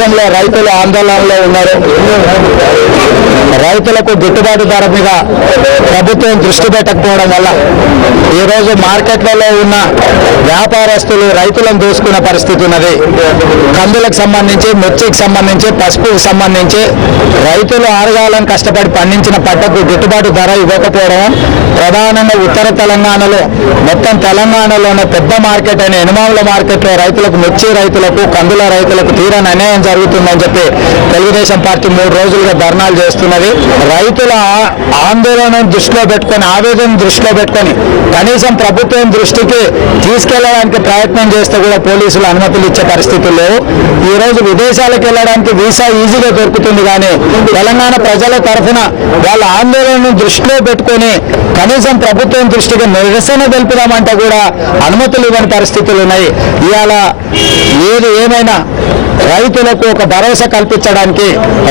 రాష్ట్రంలో రైతులు ఆందోళనలో ఉన్నారు. రైతులకు గిట్టుబాటు ధర మీద ప్రభుత్వం దృష్టి పెట్టకపోవడం వల్ల ఈరోజు మార్కెట్లలో ఉన్న వ్యాపారస్తులు రైతులను దూసుకున్న పరిస్థితి ఉన్నది. కందులకు సంబంధించి, మిర్చికి సంబంధించి, పసుపుకు సంబంధించి రైతులు ఆరుగాలం కష్టపడి పండించిన పంటకు గిట్టుబాటు ధర ఇవ్వకపోవడం ప్రధానంగా ఉత్తర తెలంగాణలో, మొత్తం తెలంగాణలోనే పెద్ద మార్కెట్ అయిన ఎనుమాముల మార్కెట్లో రైతులకు, మిర్చి రైతులకు, కందుల రైతులకు తీరని అన్యాయం జరుగుతుందని చెప్పి తెలుగుదేశం పార్టీ 3 రోజులుగా ధర్నాలు చేస్తున్నది. రైతుల ఆందోళనను దృష్టిలో పెట్టుకొని, ఆవేదన దృష్టిలో పెట్టుకొని కనీసం ప్రభుత్వం దృష్టికి తీసుకెళ్లడానికి ప్రయత్నం చేస్తే కూడా పోలీసులు అనుమతులు ఇచ్చే పరిస్థితులు లేవు. ఈరోజు విదేశాలకు వెళ్ళడానికి వీసా ఈజీగా దొరుకుతుంది, కానీ తెలంగాణ ప్రజల తరఫున వాళ్ళ ఆందోళనను దృష్టిలో పెట్టుకొని కనీసం ప్రభుత్వం దృష్టికి నిరసన తెలుపుదామంటే కూడా అనుమతులు ఇవ్వని పరిస్థితులు ఉన్నాయి. ఇవాళ ఏది ఏమైనా రైతులకు ఒక భరోసా కల్పించడానికి,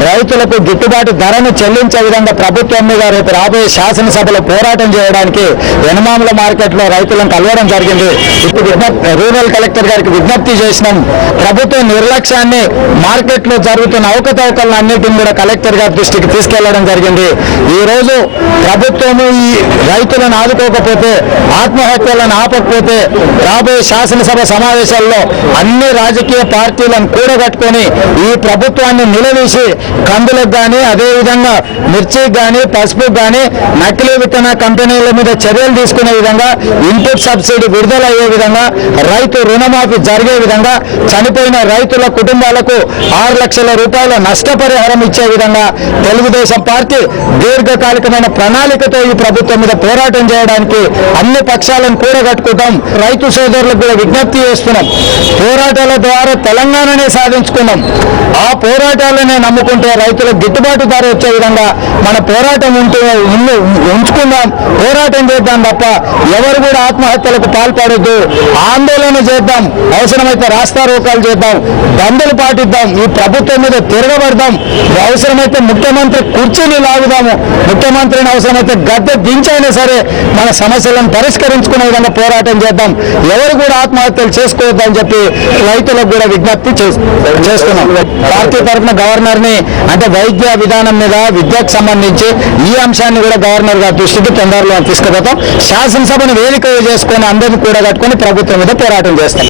రైతులకు గిట్టుబాటు ధరను చెల్లించే విధంగా ప్రభుత్వం మీద రేపు రాబోయే శాసనసభలో పోరాటం చేయడానికి ఎనుమాముల మార్కెట్లో రైతులను కలవడం జరిగింది. ఇప్పుడు రూరల్ కలెక్టర్ గారికి విజ్ఞప్తి చేసినాం. ప్రభుత్వ నిర్లక్ష్యాన్ని, మార్కెట్లో జరుగుతున్న అవకతవకలను అన్నిటిని కూడా కలెక్టర్ గారి దృష్టికి తీసుకెళ్లడం జరిగింది. ఈరోజు ప్రభుత్వము ఈ రైతులను ఆదుకోకపోతే, ఆత్మహత్యలను ఆపకపోతే రాబోయే శాసనసభ సమావేశాల్లో అన్ని రాజకీయ పార్టీలను కూడగట్టుకొని ఈ ప్రభుత్వాన్ని నిలదీసి కందులకు కానీ, అదేవిధంగా మిర్చికి కానీ, పసుపుకు కానీ నకిలీ విత్తన కంపెనీల మీద చర్యలు తీసుకునే విధంగా, ఇన్పుట్ సబ్సిడీ విడుదలయ్యే విధంగా, రైతు రుణమాఫీ జరిగే విధంగా, చనిపోయిన రైతుల కుటుంబాలకు 6 లక్షల రూపాయల నష్టపరిహారం ఇచ్చే విధంగా తెలుగుదేశం పార్టీ దీర్ఘకాలికమైన ప్రణాళికతో ఈ ప్రభుత్వం మీద పోరాటం చేయడానికి అన్ని పక్షాలను కూడగట్టుకుంటాం. రైతు సోదరులకు కూడా విజ్ఞప్తి చేస్తున్నాం. పోరాటాల ద్వారా తెలంగాణనే సాధించుకున్నాం. ఆ పోరాటాలనే నమ్ముకుంటే రైతులకు గిట్టుబాటు ధర వచ్చే విధంగా మన పోరాటం ఉంచుకుందాం, పోరాటం చేద్దాం తప్ప ఎవరు కూడా ఆత్మహత్యలకు పాల్పడొద్దు. ఆందోళన చేద్దాం, అవసరమైతే రాస్తారోకాలు చేద్దాం, బంధులు పాటిద్దాం, ఈ ప్రభుత్వం మీద తిరగబడదాం, అవసరమైతే ముఖ్యమంత్రి కుర్చీని లాగుదాము, ముఖ్యమంత్రిని అవసరమైతే గద్దె దించైనా సరే మన సమస్యలను పరిష్కరించుకునే విధంగా పోరాటం చేద్దాం. ఎవరు కూడా ఆత్మహత్యలు చేసుకోవద్దని చెప్పి రైతులకు కూడా విజ్ఞప్తి చేస్తున్నాం. పార్టీ తరఫున గవర్నర్ని, అంటే వైద్య విధానం మీద, విద్యకు సంబంధించి ఈ అంశాన్ని కూడా గవర్నర్ గారి దృష్టికి తొందరలో తీసుకుపోతాం. శాసనసభను వేదిక చేసుకొని అందరినీ కూడగట్టుకొని ప్రభుత్వం మీద పోరాటం చేస్తాం.